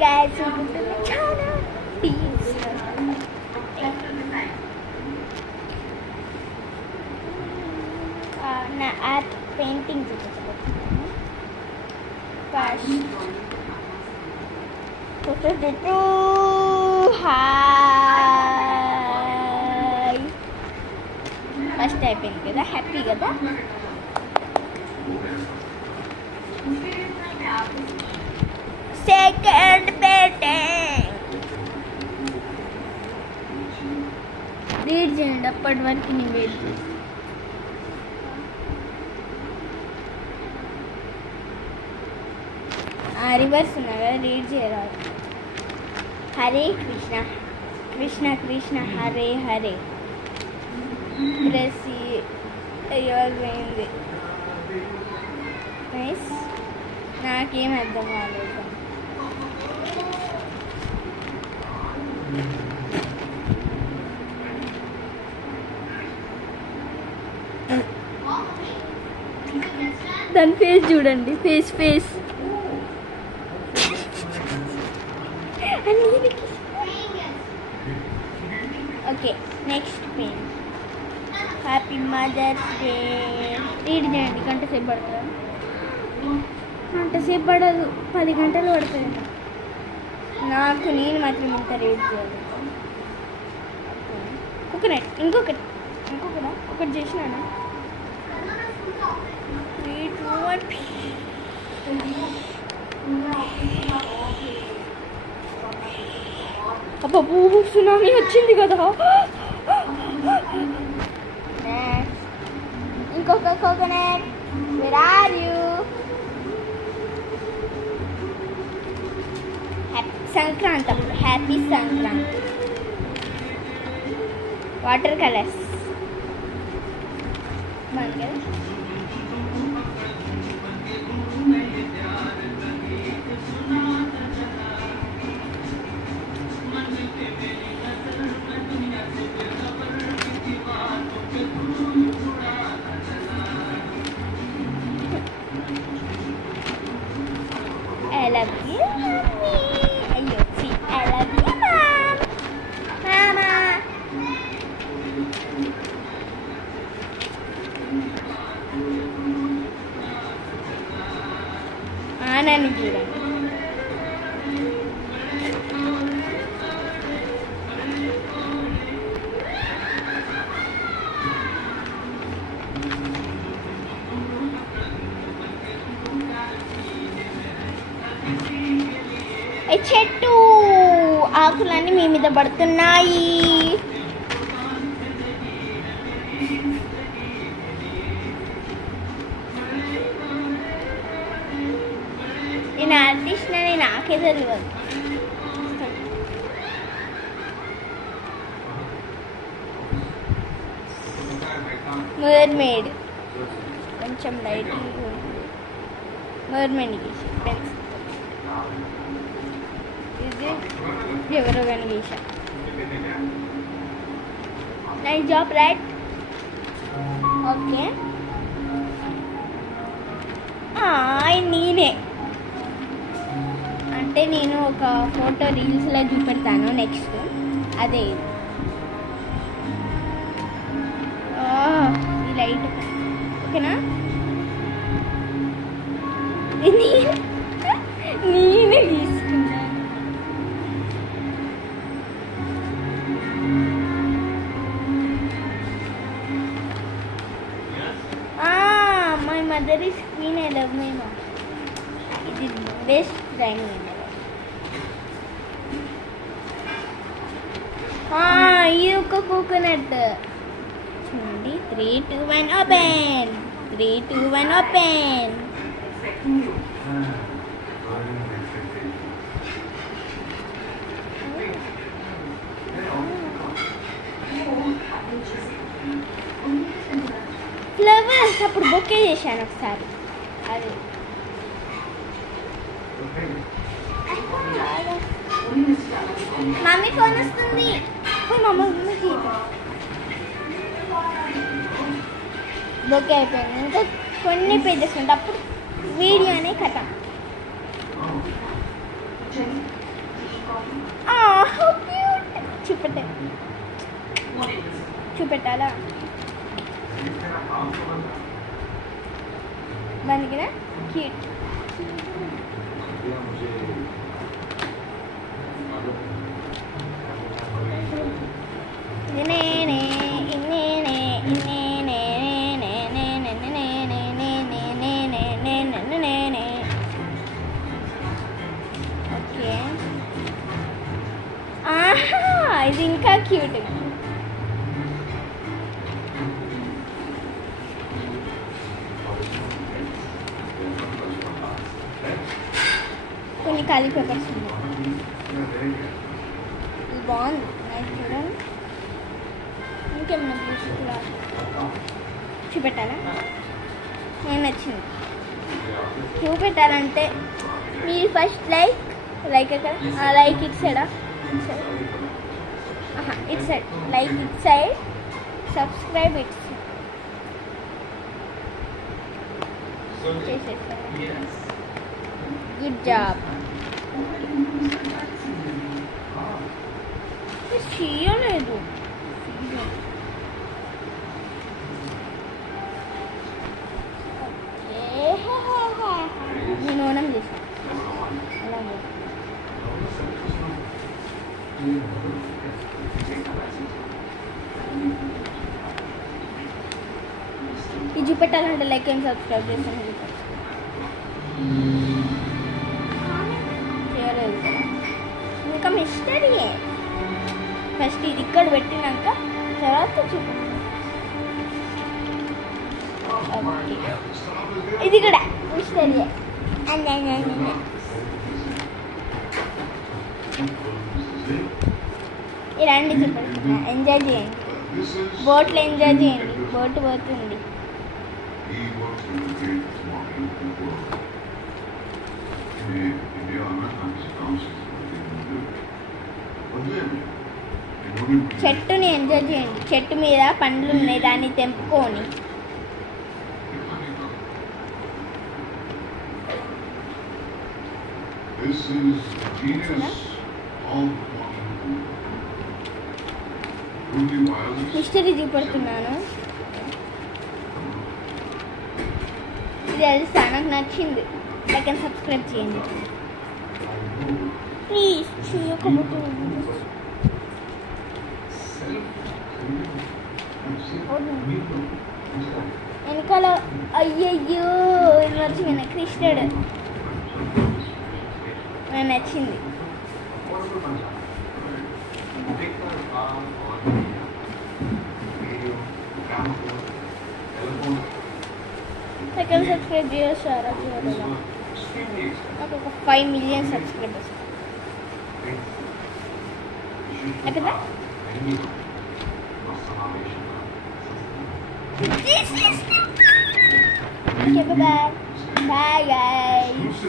guys, welcome to my channel. Please. నా app painting చూపించబోతున్నాను. Hi, first అయిపోయింది కదా, హ్యాపీ కదా. సెకండ్ పెయింటింగ్ రీడ్ చేయండి, అప్పటి వరకు నేను వెయిట్ చేస్తాను. రివర్స్ ఉన్నా కదా, రీడ్ చేయరాదు. హరే కృష్ణ కృష్ణ కృష్ణ హరే హరే ప్రసి అయ్యింది. నైస్, నాకేం అర్థం కాలేదు. దాని ఫేస్ చూడండి, face face okay. Next pain, happy mother's day. Read చేయండి. గంట సేపు పడుతుంది, గంట సేపు పడదు, 10 గంటలు పడుతుంది నాకు. నేను మాత్రం ఇంత రీడ్ చేయాలి. కోకోనట్, ఇంకొకటి ఒకటి చేసినాను. 3, 2, 1. అబ్బా, సునామీ వచ్చింది కదా. ఇంకొక coconut. Where are you? Happy Sankranti అప్పుడు, హ్యాపీ సంక్రాంతి. వాటర్ కలర్స్ బాగుంది కదా. I love you, mommy. Ayo, see, I love you, mom. Mama. Nani చూడండి. చెట్టు ఆకులన్నీ మీ మీద పడుతున్నాయి. నేను ఆర్టిస్ట్ అని నాకే తెలియదు. మర్మేడ్ కొంచెం లైట్ మర్మేడ్ ఫ్రెండ్స్. ఇది ఎవరో కానీ గీసా. Nice job, right? ఓకే. నేనే అంటే నేను ఒక ఫోటో రీల్స్లో చూపెడతాను నెక్స్ట్. అదే ఈ లైట్ ఓకేనా. నేనే తీసుకున్నాను. My mother is queen, I love my mom. ఇది బెస్ట్ డ్రాయింగ్. ఇది ఒక కోకోనట్ చూడండి. 3, 2, 1 ఓపెన్. 3, 2, 1 ఓపెన్. ఫ్లవర్స్ అప్పుడు బొకే చేశాను ఒకసారి. అది మమ్మీ ఫోన్ వస్తుంది. మమ్మీకి బొకే అయిపోయింది. ఇంకా కొన్ని పేజెస్ ఉంటాయి, అప్పుడు వీడియోనే కథ. చూపెట్టే చూపెట్టాలా దానికి క్యూట్ ఓకే ఇది ఇంకా క్యూట్ కొన్ని ఖాళీ పేపర్స్ ఉన్నాయి ఇది బాగుంది నైస్ చూడండి ఇంకేమన్నా బ్యూటిఫుల్ చూపెట్టాలా నేను నచ్చింది చూపెట్టాలంటే మీరు ఫస్ట్ లైక్ అక్కడ లైక్ ఇట్ సైడా it side like it side subscribe it good job చేయలేదు నేను ఓనం చేశాను అలాగే ఇది చూపెట్టాలంటే లైక్ అండ్ సబ్స్క్రైబ్ చేస్తాను చేయలేదు ఇంకా మిస్టరీయే ఫస్ట్ ఇది ఇక్కడ పెట్టినాక తర్వాత చూపెట్టాను ఇది కూడా మిస్టరీయే ఈ రండి చూపెడుతున్నా ఎంజాయ్ చేయండి బోట్లో ఎంజాయ్ చేయండి బోట్ పోతుంది చెట్టుని ఎంజాయ్ చేయండి చెట్టు మీద పండ్లు ఉన్నాయి దాన్ని తెంపుకొని హిస్టరీ చూపెడుతున్నాను ఇది అది నాకు నచ్చింది లైక్ అండ్ సబ్స్క్రైబ్ చేయండి ప్లీజ్ చేయకపోతే వెనకాల అయ్యయ్యో ఇది మర్చిపోయిన కృష్ణుడు నాకు నచ్చింది సెకండ్ సబ్స్క్రైబ్ చేస్తారా నాకు ఒక 5 million సబ్స్క్రైబర్స్ అయిపోయిందా Okay, bye-bye. Bye, guys.